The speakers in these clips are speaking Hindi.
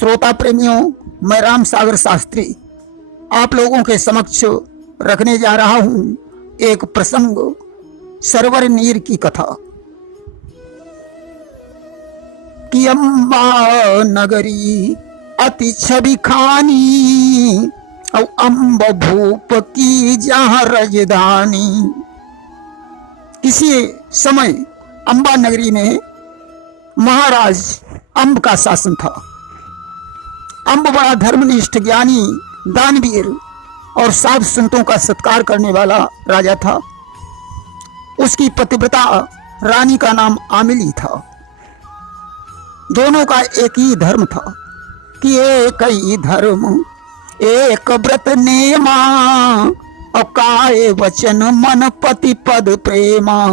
श्रोता प्रेमियों, मैं राम सागर शास्त्री आप लोगों के समक्ष रखने जा रहा हूं एक प्रसंग, सरवर नीर की कथा। कि अम्बा नगरी अति छवि खानी, और अम्ब भूप की जहां राजधानी। किसी समय अम्बा नगरी में महाराज अम्ब का शासन था। अम्ब बड़ा धर्मनिष्ठ, ज्ञानी, दानवीर और साधु संतों का सत्कार करने वाला राजा था। उसकी पतिव्रता रानी का नाम आमिली था। दोनों का एक ही धर्म था कि एक ही धर्म एक व्रत नेमा, और काय वचन मन पति पद प्रेमा।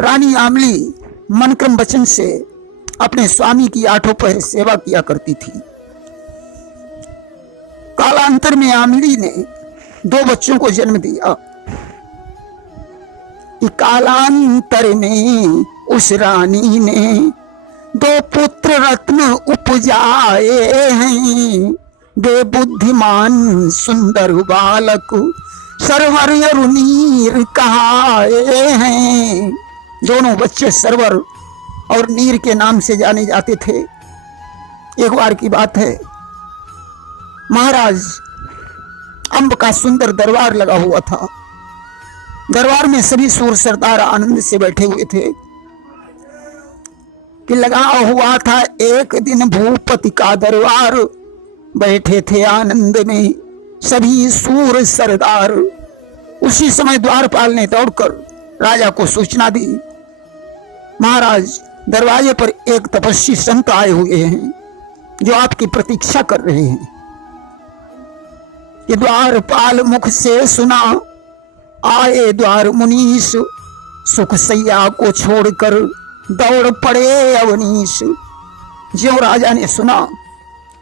रानी आमली मन क्रम वचन से अपने स्वामी की आठों पहर सेवा किया करती थी। कालांतर में आमली ने 2 बच्चों को जन्म दिया। कि कालांतर में उस रानी ने 2 पुत्र रत्न उपजाए हैं। वे बुद्धिमान सुंदर बालक सरवर नीर कहाए हैं। दोनों बच्चे सरवर और नीर के नाम से जाने जाते थे। एक बार की बात है, महाराज अम्ब का सुंदर दरबार लगा हुआ था। दरबार में सभी सूर सरदार आनंद से बैठे हुए थे। कि लगा हुआ था एक दिन भूपति का दरबार, बैठे थे आनंद में सभी सूर सरदार। उसी समय द्वारपाल ने दौड़कर राजा को सूचना दी, महाराज दरवाजे पर एक तपस्वी संत आए हुए हैं जो आपकी प्रतीक्षा कर रहे हैं। कि द्वारपाल मुख से सुना, आए द्वार मुनीश, सुख सैया को छोड़कर दौड़ पड़े अवनीश। जो राजा ने सुना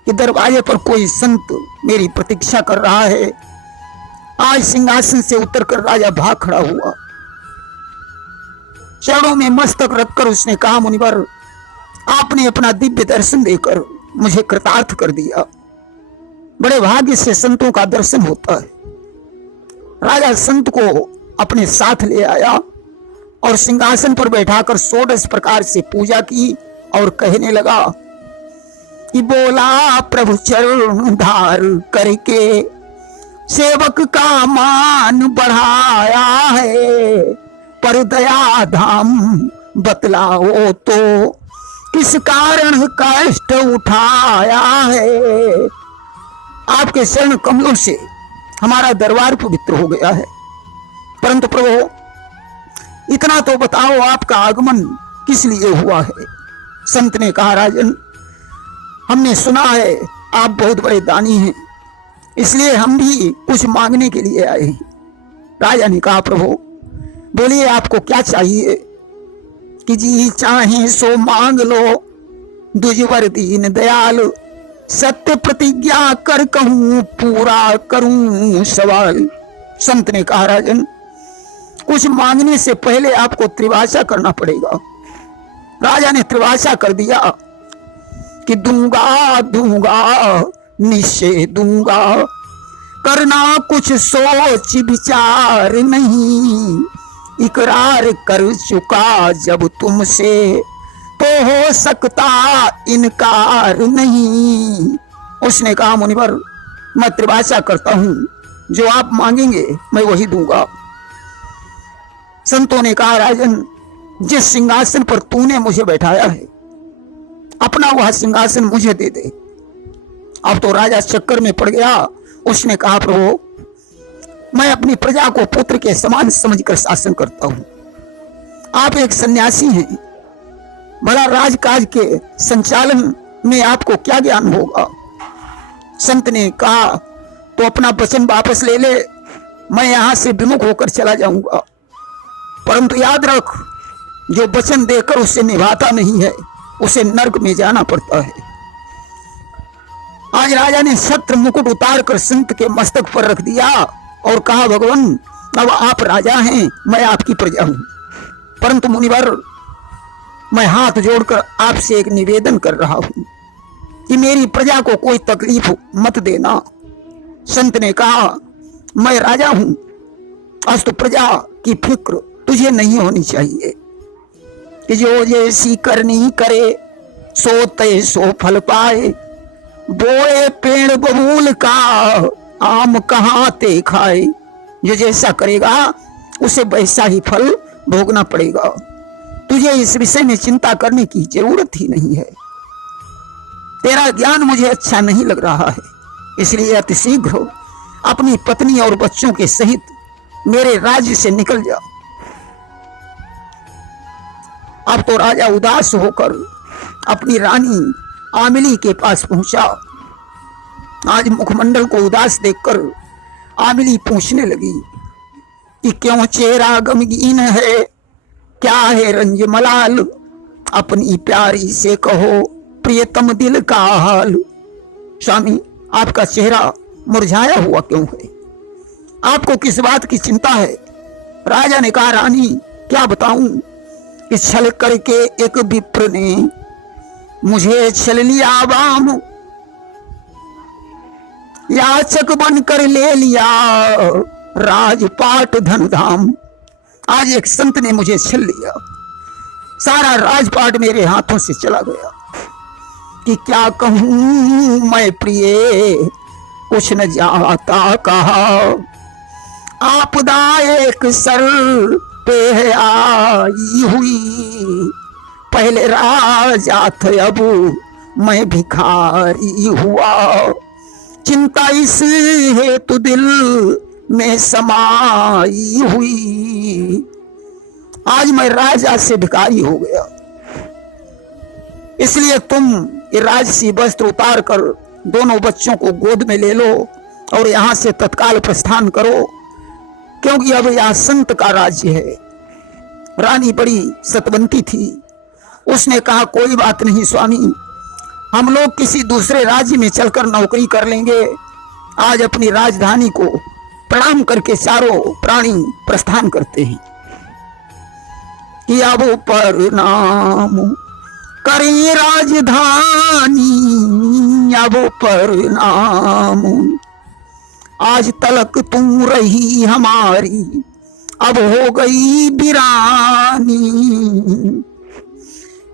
कि दरवाजे पर कोई संत मेरी प्रतीक्षा कर रहा है, आज सिंहासन से उतरकर राजा भाग खड़ा हुआ। चरणों में मस्तक रखकर उसने कहा, मुनिवर आपने अपना दिव्य दर्शन देकर मुझे कृतार्थ कर दिया। बड़े भाग्य से संतों का दर्शन होता है। राजा संत को अपने साथ ले आया और सिंहासन पर बैठाकर 16 प्रकार से पूजा की और कहने लगा कि बोला प्रभु चरण धार करके सेवक का मान बढ़ाया है। पर दया धाम बतलाओ तो किस कारण कष्ट उठाया है। आपके चरण कमलों से हमारा दरबार पवित्र हो गया है, परंतु प्रभु इतना तो बताओ आपका आगमन किस लिए हुआ है। संत ने कहा, राजन हमने सुना है आप बहुत बड़े दानी हैं, इसलिए हम भी कुछ मांगने के लिए आए हैं। राजा ने कहा, प्रभु बोलिए आपको क्या चाहिए। कि जी चाहे सो मांग लो, दुजवर दीन दयाल, सत्य प्रतिज्ञा कर कहूं पूरा करूं सवाल। संत ने कहा, राजन कुछ मांगने से पहले आपको त्रिभाषा करना पड़ेगा। राजा ने त्रिभाषा कर दिया कि दूंगा दूंगा निश्चय दूंगा, करना कुछ सोच विचार नहीं। इकरार कर चुका जब तुमसे, तो हो सकता इनकार नहीं। उसने कहा, मुनिवर मैं त्रिभाषा करता हूं, जो आप मांगेंगे मैं वही दूंगा। संतों ने कहा, राजन जिस सिंहासन पर तूने मुझे बैठाया है, अपना वह सिंहासन मुझे दे दे। अब तो राजा चक्कर में पड़ गया। उसने कहा, प्रभु मैं अपनी प्रजा को पुत्र के समान समझकर शासन करता हूं। आप एक सन्यासी हैं, बड़ा राजकाज के संचालन में आपको क्या ज्ञान होगा। संत ने कहा, तो अपना वचन वापस ले ले, मैं यहां से विमुख होकर चला जाऊंगा। परंतु याद रख, जो वचन देकर उसे निभाता नहीं है उसे नरक में जाना पड़ता है। आज राजा ने छत्र मुकुट उतार कर संत के मस्तक पर रख दिया और कहा, भगवान अब आप राजा हैं, मैं आपकी प्रजा हूं, परंतु मुनिवर मैं हाथ जोड़कर आपसे एक निवेदन कर रहा हूं। कि मेरी प्रजा को कोई तकलीफ मत देना। संत ने कहा, मैं राजा हूं, आज तो प्रजा की फिक्र तुझे नहीं होनी चाहिए कि जो जैसी करनी करे सो तय सो फल पाए। बोए पेड़ बबूल का आम कहाँ ते खाए। जो जैसा करेगा उसे वैसा ही फल भोगना पड़ेगा। तुझे इस विषय में चिंता करने की जरूरत ही नहीं है। तेरा ज्ञान मुझे अच्छा नहीं लग रहा है, इसलिए अतिशीघ्र अपनी पत्नी और बच्चों के सहित मेरे राज्य से निकल जा। अब तो राजा उदास होकर अपनी रानी आमिली के पास पहुंचा। आज मुखमंडल को उदास देखकर आमिली पूछने लगी कि क्यों चेहरा गमगीन है, क्या है रंज मलाल, अपनी प्यारी से कहो प्रियतम दिल का हाल। स्वामी, आपका चेहरा मुरझाया हुआ क्यों है? आपको किस बात की चिंता है? राजा ने कहा, रानी क्या बताऊं कि छल करके एक विप्र ने मुझे छल लिया वाम, याचक बनकर ले लिया राजपाट धन धाम। आज एक संत ने मुझे छल लिया, सारा राजपाट मेरे हाथों से चला गया। कि क्या कहूं मैं प्रिय, कुछ न जाता कहा। आपदा एक सर पे आई हुई, पहले राजा थे अब मैं भिखारी हुआ। चिंता इस हेतु दिल में समाई हुई, आज मैं राजा से भिखारी हो गया। इसलिए तुम ये राजसी वस्त्र उतार कर दोनों बच्चों को गोद में ले लो और यहां से तत्काल प्रस्थान करो, क्योंकि अब यह संत का राज्य है। रानी बड़ी सतवंती थी, उसने कहा, कोई बात नहीं स्वामी, हम लोग किसी दूसरे राज्य में चलकर नौकरी कर लेंगे। आज अपनी राजधानी को प्रणाम करके चारों प्राणी प्रस्थान करते हैं। कि अब प्रणाम करें राजधानी, अब प्रणाम, आज तलक तू रही हमारी, अब हो गई वीरानी।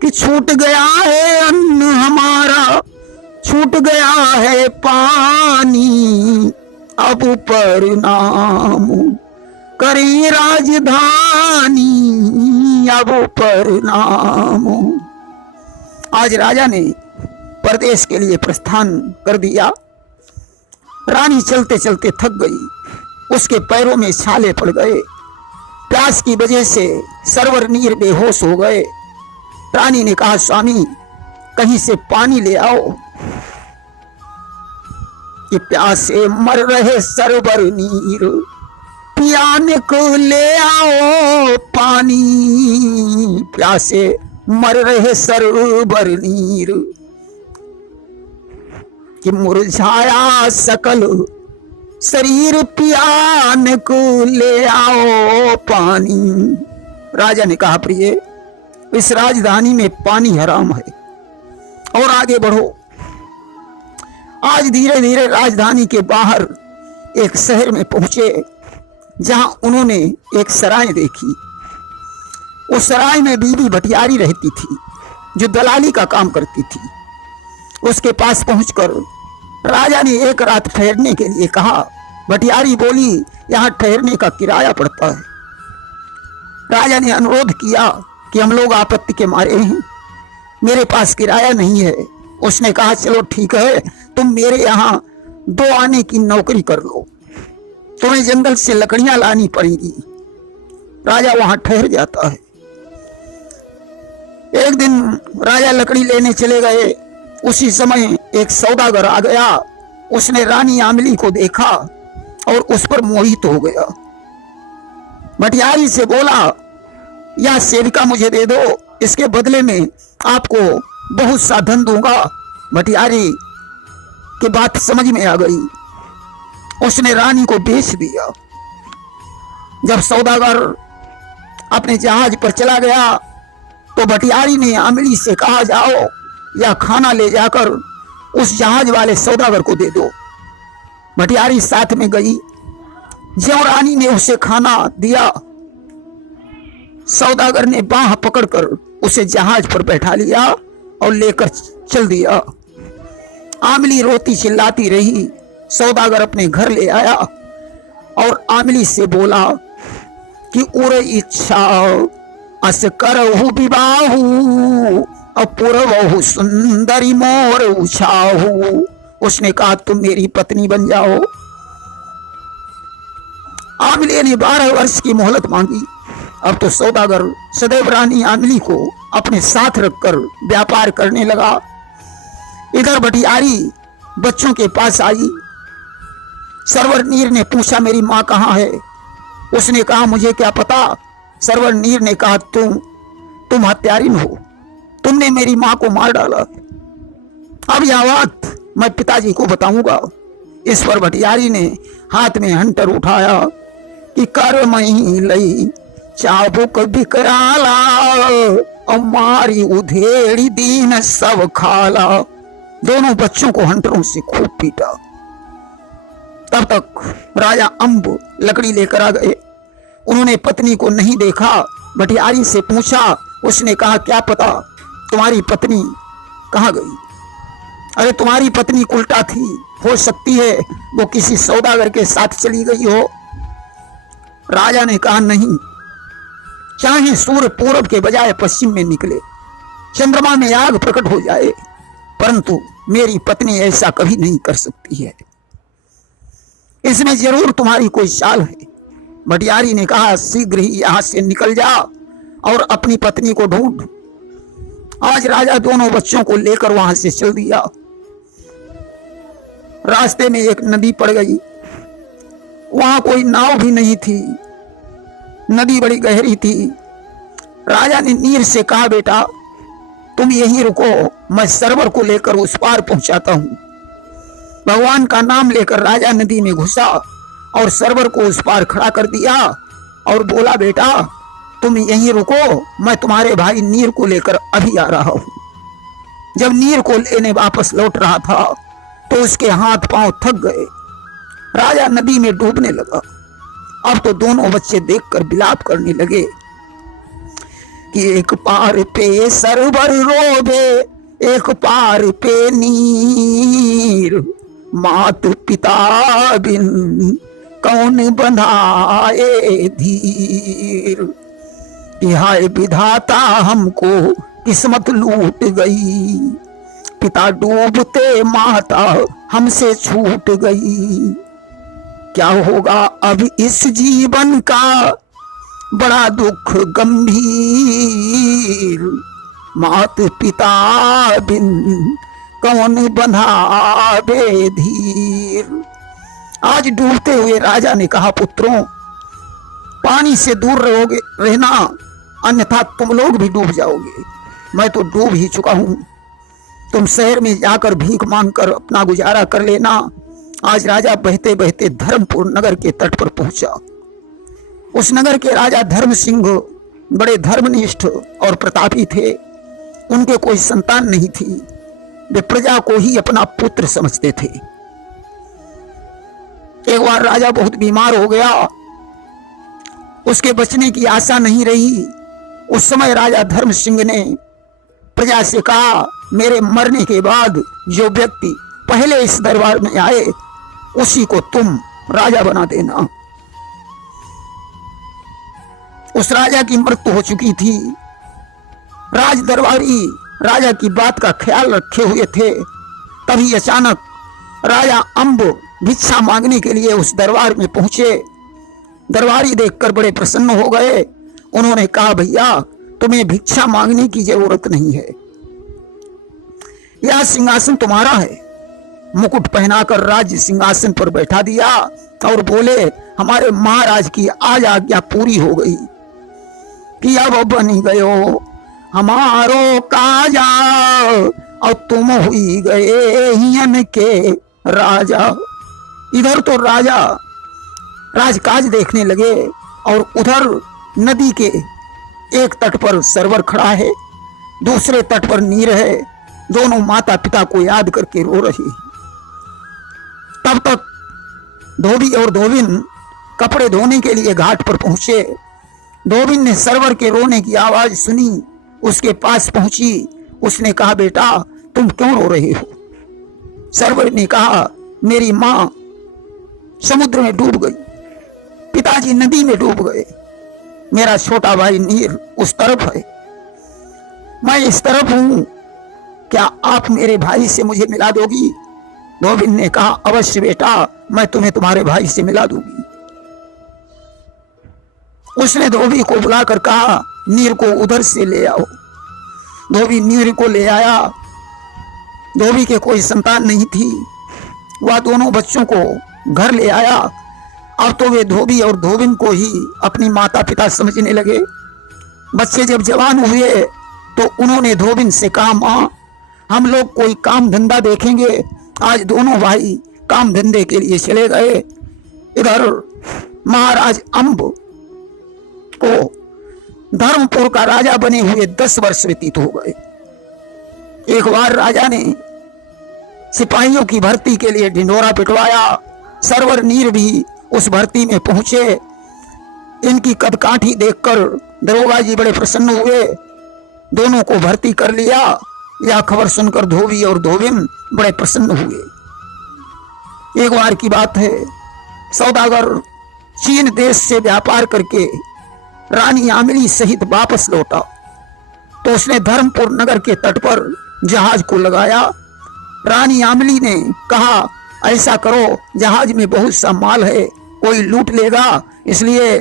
कि छूट गया है अन्न हमारा, छूट गया है पानी, अब प्रणाम करें राजधानी, अब प्रणाम। आज राजा ने परदेश के लिए प्रस्थान कर दिया। रानी चलते चलते थक गई, उसके पैरों में छाले पड़ गए, प्यास की वजह से सरवर नीर बेहोश हो गए। रानी ने कहा, स्वामी कहीं से पानी ले आओ। कि प्यासे मर रहे सरवर नीर, पियाने को ले आओ पानी। प्यासे मर रहे सरवर नीर, कि मुरझाया सकल शरीर, पियाने को ले आओ पानी। राजा ने कहा, प्रिय इस राजधानी में पानी हराम है और आगे बढ़ो। आज धीरे धीरे राजधानी के बाहर एक शहर में पहुंचे, जहां उन्होंने एक सराय देखी। उस सराय में बीबी भटियारी रहती थी, जो दलाली का काम करती थी। उसके पास पहुंचकर राजा ने एक रात ठहरने के लिए कहा। भटियारी बोली, यहां ठहरने का किराया पड़ता है। राजा ने अनुरोध किया कि हम लोग आपत्ति के मारे हैं, मेरे पास किराया नहीं है। उसने कहा, चलो ठीक है, तुम मेरे यहाँ 2 आने की नौकरी कर लो, तुम्हें जंगल से लकड़ियां लानी पड़ेगी। राजा वहां ठहर जाता है। एक दिन राजा लकड़ी लेने चले गए, उसी समय एक सौदागर आ गया। उसने रानी आमिली को देखा और उस पर मोहित हो गया। भटियारी से बोला, यह सेविका मुझे दे दो, इसके बदले में आपको बहुत सा धन दूंगा। भटियारी की बात समझ में आ गई, उसने रानी को बेच दिया। जब सौदागर अपने जहाज पर चला गया तो भटियारी ने आमिली से कहा, जाओ या खाना ले जाकर उस जहाज वाले सौदागर को दे दो। भटियारी साथ में गई। ज्यों रानी ने उसे खाना दिया, सौदागर ने बाह पकड़कर उसे जहाज पर बैठा लिया और लेकर चल दिया। आमली रोती चिल्लाती रही। सौदागर अपने घर ले आया और आमली से बोला कि उरे इच्छा अस करहु विवाहु अपूर्वहु सुंदरी मोर उछाहु। उसने कहा तुम मेरी पत्नी बन जाओ। आमली ने 12 वर्ष की मोहलत मांगी। अब तो सौदागर सदैव रानी आमली को अपने साथ रखकर व्यापार करने लगा। इधर भटियारी बच्चों के पास आई। सरवर नीर ने पूछा मेरी माँ कहाँ है? उसने कहा मुझे क्या पता। सरवर नीर ने कहा तुम हत्यारिन हो, तुमने मेरी माँ को मार डाला। अब यह बात मैं पिताजी को बताऊंगा। इस पर भटियारी ने हाथ में हंटर उठाया कि कर मही लई चाबुक बिकराला और मारी उधेड़ी दीन सब खाला। दोनों बच्चों को हंटरों से खूब पीटा। तब तक राजा अम्ब लकड़ी लेकर आ गए। उन्होंने पत्नी को नहीं देखा। भटियारी से पूछा। उसने कहा क्या पता तुम्हारी पत्नी कहाँ गई? अरे तुम्हारी पत्नी उल्टा थी, हो सकती है वो किसी सौदागर के साथ चली गई हो। राजा ने कहा नहीं, चाहे सूर्य पूरब के बजाय पश्चिम में निकले, चंद्रमा में आग प्रकट हो जाए, परंतु मेरी पत्नी ऐसा कभी नहीं कर सकती है। इसमें जरूर तुम्हारी कोई चाल है। भटियारी ने कहा शीघ्र ही यहां से निकल जा और अपनी पत्नी को ढूंढ। आज राजा दोनों बच्चों को लेकर वहां से चल दिया। रास्ते में एक नदी पड़ गई। वहां कोई नाव भी नहीं थी। नदी बड़ी गहरी थी। राजा ने नीर से कहा बेटा तुम यहीं रुको, मैं सरवर को लेकर उस पार पहुंचाता हूं। भगवान का नाम लेकर राजा नदी में घुसा और सरवर को उस पार खड़ा कर दिया और बोला बेटा तुम यहीं रुको, मैं तुम्हारे भाई नीर को लेकर अभी आ रहा हूं। जब नीर को लेने वापस लौट रहा था तो उसके हाथ पांव थक गए। राजा नदी में डूबने लगा। अब तो दोनों बच्चे देखकर विलाप करने लगे कि एक पार पे सरवर रोबे, एक पार पे नीर, मात पिता बिन कौन बंधाए धीर। कि हाय विधाता हमको किस्मत लूट गई, पिता डूबते माता हमसे छूट गई। क्या होगा अब इस जीवन का बड़ा दुख गंभीर, मात पिता बिन कौन बंधावे धीर। आज डूबते हुए राजा ने कहा पुत्रों पानी से दूर रहोगे रहना, अन्यथा तुम लोग भी डूब जाओगे। मैं तो डूब ही चुका हूं। तुम शहर में जाकर भीख मांगकर अपना गुजारा कर लेना। आज राजा बहते बहते धर्मपुर नगर के तट पर पहुंचा। उस नगर के राजा धर्म सिंह बड़े धर्मनिष्ठ और प्रतापी थे। उनके कोई संतान नहीं थी। वे प्रजा को ही अपना पुत्र समझते थे। एक बार राजा बहुत बीमार हो गया। उसके बचने की आशा नहीं रही। उस समय राजा धर्म सिंह ने प्रजा से कहा मेरे मरने के बाद जो व्यक्ति पहले इस दरबार में आए उसी को तुम राजा बना देना। उस राजा की मृत्यु हो चुकी थी। राज दरबारी राजा की बात का ख्याल रखे हुए थे। तभी अचानक राजा अम्ब भिक्षा मांगने के लिए उस दरबार में पहुंचे। दरबारी देखकर बड़े प्रसन्न हो गए। उन्होंने कहा भैया तुम्हें भिक्षा मांगने की जरूरत नहीं है, यह सिंहासन तुम्हारा है। मुकुट पहनाकर राज्य सिंहासन पर बैठा दिया और बोले हमारे महाराज की आज आज्ञा पूरी हो गई कि अब बनी गयो हमारो काजा और तुम हुई गए हियन के राजा। इधर तो राजा राजकाज देखने लगे और उधर नदी के एक तट पर सरवर खड़ा है, दूसरे तट पर नीर है। दोनों माता पिता को याद करके रो रही। तब तक धोबी और धोबिन कपड़े धोने के लिए घाट पर पहुंचे। धोबिन ने सरवर के रोने की आवाज सुनी, उसके पास पहुंची। उसने कहा, बेटा तुम क्यों रो रहे हो? सरवर ने कहा, मेरी मां समुद्र में डूब गई, पिताजी नदी में डूब गए, मेरा छोटा भाई नीर उस तरफ है, मैं इस तरफ हूं, क्या आप मेरे भाई से मुझे मिला दोगी? धोबिन ने कहा, अवश्य बेटा, मैं तुम्हें तुम्हारे भाई से मिला दूंगी। उसने धोबी को बुलाकर कहा, नीर को उधर से ले आओ। धोबी नीर को ले आया। धोबी के कोई संतान नहीं थी। वह दोनों बच्चों को घर ले आया। अब तो वे धोबी और धोबिन को ही अपनी माता पिता समझने लगे। बच्चे जब जवान हुए तो उन्होंने धोबिन से कहा, माँ हम लोग कोई काम धंधा देखेंगे। आज दोनों भाई काम धंधे के लिए चले गए। इधर महाराज अम्ब को धर्मपुर का राजा बने हुए 10 वर्ष व्यतीत हो गए। एक बार राजा ने सिपाहियों की भर्ती के लिए ढिंढोरा पिटवाया। सरवर नीर भी उस भर्ती में पहुंचे। इनकी कदकाठी देखकर दरोगा जी बड़े प्रसन्न हुए, दोनों को भर्ती कर लिया। यह खबर सुनकर धोबी और धोबिन बड़े प्रसन्न हुए। एक बार की बात है, सौदागर चीन देश से व्यापार करके रानी आमिली सहित वापस लौटा तो उसने धर्मपुर नगर के तट पर जहाज को लगाया। रानी आमिली ने कहा, ऐसा करो, जहाज में बहुत सा माल है, कोई लूट लेगा, इसलिए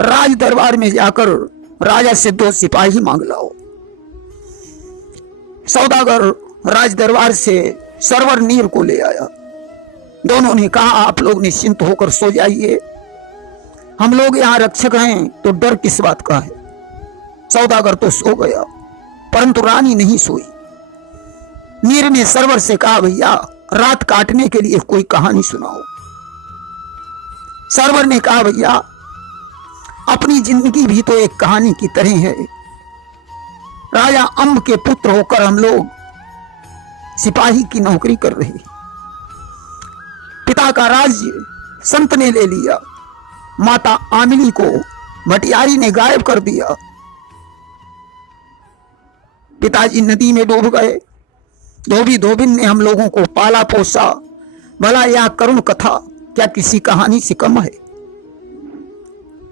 राज दरबार में जाकर राजा से 2 सिपाही मांग लाओ। सौदागर राज दरबार से सरवर नीर को ले आया। दोनों ने कहा, आप लोग निश्चिंत होकर सो जाइए, हम लोग यहाँ रक्षक हैं तो डर किस बात का है। सौदागर तो सो गया, परंतु रानी नहीं सोई। नीर ने सरवर से कहा, भैया रात काटने के लिए कोई कहानी सुनाओ। सरवर ने कहा, भैया अपनी जिंदगी भी तो एक कहानी की तरह है। राजा अम्ब के पुत्र होकर हम लोग सिपाही की नौकरी कर रहे, पिता का राज्य संत ने ले लिया, माता आमिली को भटियारी ने गायब कर दिया, पिताजी नदी में डूब गए, धोबी धोबिन ने हम लोगों को पाला पोसा। भला यह करुण कथा क्या किसी कहानी से कम है?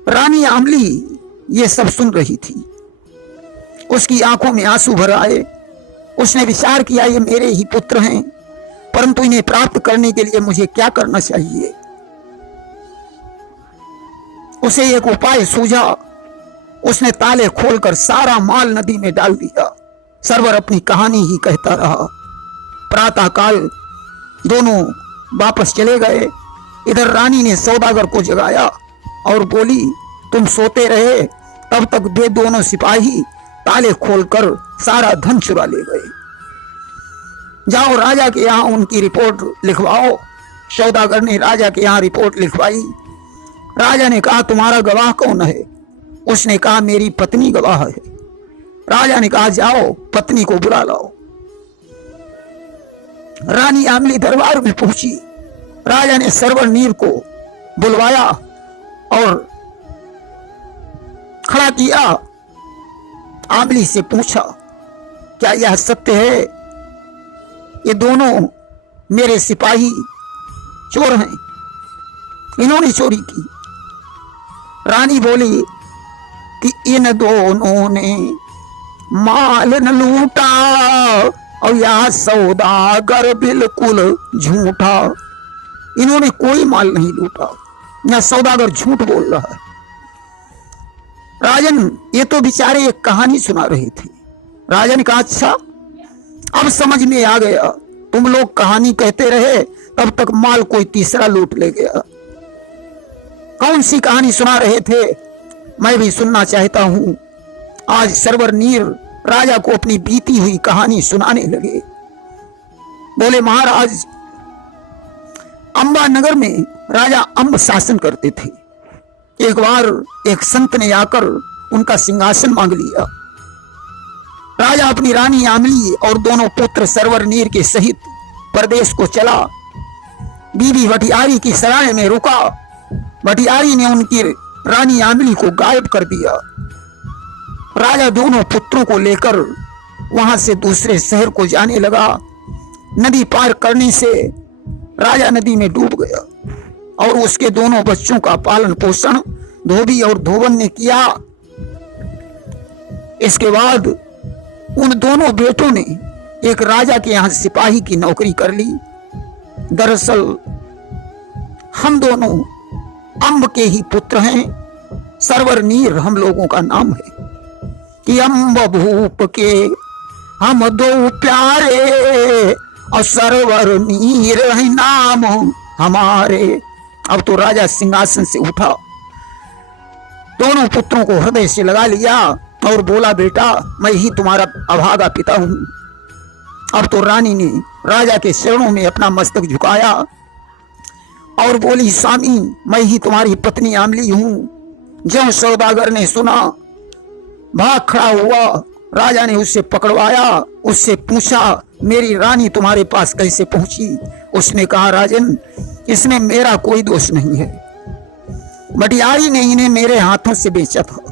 रानी आमली ये सब सुन रही थी। उसकी आंखों में आंसू भर आए। उसने विचार किया, ये मेरे ही पुत्र हैं, परंतु इन्हें प्राप्त करने के लिए मुझे क्या करना चाहिए? उसे एक उपाय सूझा। उसने ताले खोलकर सारा माल नदी में डाल दिया। सरवर अपनी कहानी ही कहता रहा। प्रातः काल दोनों वापस चले गए। इधर रानी ने सौदागर को जगाया और बोली, तुम सोते रहे, तब तक वे दोनों सिपाही ताले खोलकर सारा धन चुरा ले गए। जाओ राजा के यहाँ उनकी रिपोर्ट लिखवाओ। सौदागर ने राजा के यहाँ रिपोर्ट लिखवाई। राजा ने कहा, तुम्हारा गवाह कौन है? उसने कहा, मेरी पत्नी गवाह है। राजा ने कहा, जाओ पत्नी को बुला लाओ। रानी आमली दरबार में पहुंची। राजा ने सरवर नीर को बुलवाया और खड़ा किया। आमली से पूछा, क्या यह सत्य है? ये दोनों मेरे सिपाही चोर हैं, इन्होंने चोरी की। रानी बोली कि इन दोनों ने माल न लूटा और यह सौदागर बिल्कुल झूठा। इन्होंने कोई माल नहीं लूटा, यह सौदागर झूठ बोल रहा है। राजन, ये तो बेचारे एक कहानी सुना रहे थे। राजा ने कहा, अच्छा अब समझ में आ गया, तुम लोग कहानी कहते रहे, तब तक माल कोई तीसरा लूट ले गया। कौन सी कहानी सुना रहे थे? मैं भी सुनना चाहता हूं। आज सरवर नीर राजा को अपनी बीती हुई कहानी सुनाने लगे। बोले, महाराज, अंबा नगर में राजा अम्ब शासन करते थे। एक बार एक संत ने आकर उनका सिंहासन मांग लिया। राजा अपनी रानी आमली और दोनों पुत्र सरवर नीर के सहित प्रदेश को चला। बीबी भटियारी की सराय में रुका। भटियारी ने उनकी रानी आमली को गायब कर दिया। राजा दोनों पुत्रों को लेकर वहां से दूसरे शहर को जाने लगा। नदी पार करने से राजा नदी में डूब गया और उसके दोनों बच्चों का पालन पोषण धोबी और धोबन ने किया। इसके बाद उन दोनों बेटों ने एक राजा के यहां सिपाही की नौकरी कर ली। दरअसल हम दोनों अम्ब के ही पुत्र हैं। सरवर नीर हम लोगों का नाम है कि अम्ब भूप के हम दो प्यारे और सरवर नीर है नाम हमारे। अब तो राजा सिंहासन से उठा, दोनों पुत्रों को हृदय से लगा लिया और बोला, बेटा मैं ही तुम्हारा अभागा पिता हूं। अब तो रानी ने राजा के चरणों में अपना मस्तक झुकाया और बोली, स्वामी मैं ही तुम्हारी पत्नी आमली हूं। जब सौदागर ने सुना, भाग खड़ा हुआ। राजा ने उसे पकड़वाया, उससे पूछा, मेरी रानी तुम्हारे पास कैसे पहुंची? उसने कहा, राजन इसमें मेरा कोई दोष नहीं है, भटियारी ने इन्हें मेरे हाथों से बेचा था।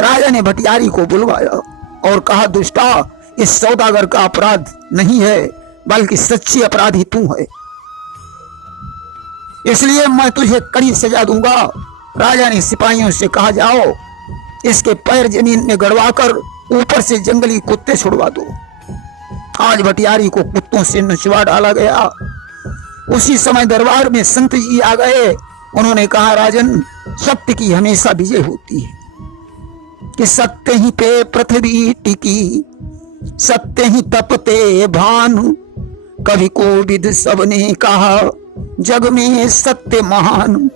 राजा ने भटियारी को बुलवाया और कहा, दुष्टा इस सौदागर का अपराध नहीं है बल्कि सच्ची अपराधी तू है, इसलिए मैं तुझे कड़ी सजा दूंगा। राजा ने सिपाहियों से कहा, जाओ इसके पैर जमीन में गड़वाकर ऊपर से जंगली कुत्ते छुड़वा दो। आज भटियारी को कुत्तों से नचवा डाला गया। उसी समय दरबार में संत जी आ गए। उन्होंने कहा, राजन सत्य की हमेशा विजय होती है कि सत्य ही पे पृथ्वी टिकी, सत्य ही तपते भानु। कवि कोविद सबने कहा, जग में सत्य महान।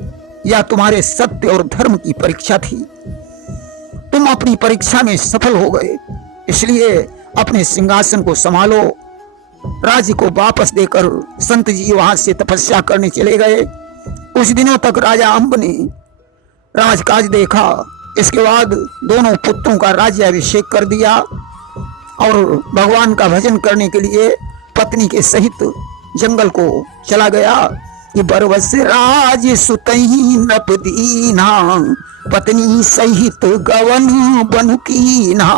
या तुम्हारे सत्य और धर्म की परीक्षा थी, तुम अपनी परीक्षा में सफल हो गए, इसलिए अपने सिंहासन को संभालो। राज्य को वापस देकर संत जी वहां से तपस्या करने चले गए। कुछ दिनों तक राजा अम्ब ने राजकाज देखा। इसके बाद दोनों पुत्रों का राज्याभिषेक कर दिया और भगवान का भजन करने के लिए पत्नी के सहित जंगल को चला गया। कि बरवस राज सुतही नप दीना, पत्नी सहित गवन बन कीना।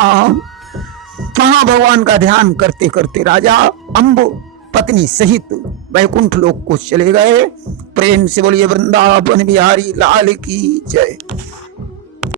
वहां भगवान का ध्यान करते करते राजा अम्ब पत्नी सहित वैकुंठ लोक को चले गए। प्रेम से बोलिए वृंदावन बिहारी लाल की जय।